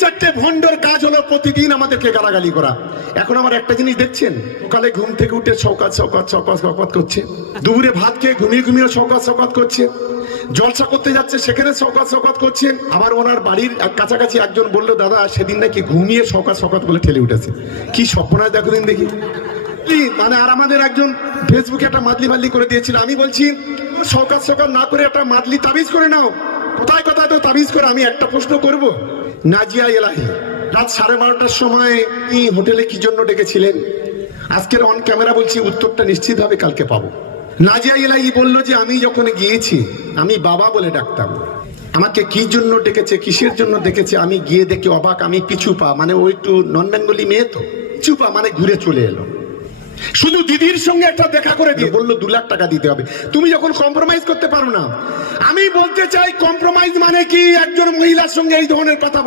চারটে ভণ্ডর কাজ হলো প্রতিদিন আমাদেরকে গালাগালি করা। এখন আমার একটা জিনিস দেখছেন, সকালে ঘুম থেকে উঠে শওকাত শওকাত শওকাত শওকাত করছে, দুপুরে ভাত খেয়ে ঘুমিয়ে ঘুমিয়ে শওকাত শওকাত করছে, জলসা করতে যাচ্ছে সেখানে শওকাত শওকাত করছেন। আবার ওনার বাড়ির কাছাকাছি একজন বললো, দাদা সেদিন নাকি ঘুমিয়ে শওকাত শওকাত বলে ঠেলে উঠেছে। কি স্বপ্নায় দেখো দিন দেখি। মানে আর আমাদের একজন ফেসবুকে একটা মাদলি মাদলি করে দিয়েছিল। আমি বলছি শওকাত শওকাত না করে একটা মাদলি তাবিজ করে নাও। কোথায় কোথায় তো তাবিজ করে। আমি একটা প্রশ্ন করব, নাজিয়া এলাহি রাত 12:30টার সময় কি হোটেলে কি জন্য ডেকেছিলেন? আজকের অন ক্যামেরা বলছি উত্তরটা নিশ্চিত হবে কালকে পাবো। নাজিয়া এলাহি বললো যে আমি যখন গিয়েছি আমি বাবা বলে ডাকতাম, আমাকে কি জন্য ডেকেছে কিসের জন্য ডেকেছে আমি গিয়ে দেখি অবাক। আমি পিছু পা, মানে ওই একটু নন বেঙ্গলি মেয়ে তো, পিছু পা মানে ঘুরে চলে এলো। শুধু দিদির সঙ্গে একটা দেখা করে দিয়ে বললো 2 লাখ টাকা দিতে হবে। তুমি যখন কম্প্রোমাইজ করতে পারো না, আমি বলতে চাই কম্প্রোমাইজ মানে কি একজন মহিলার সঙ্গে এই ধরনের কথা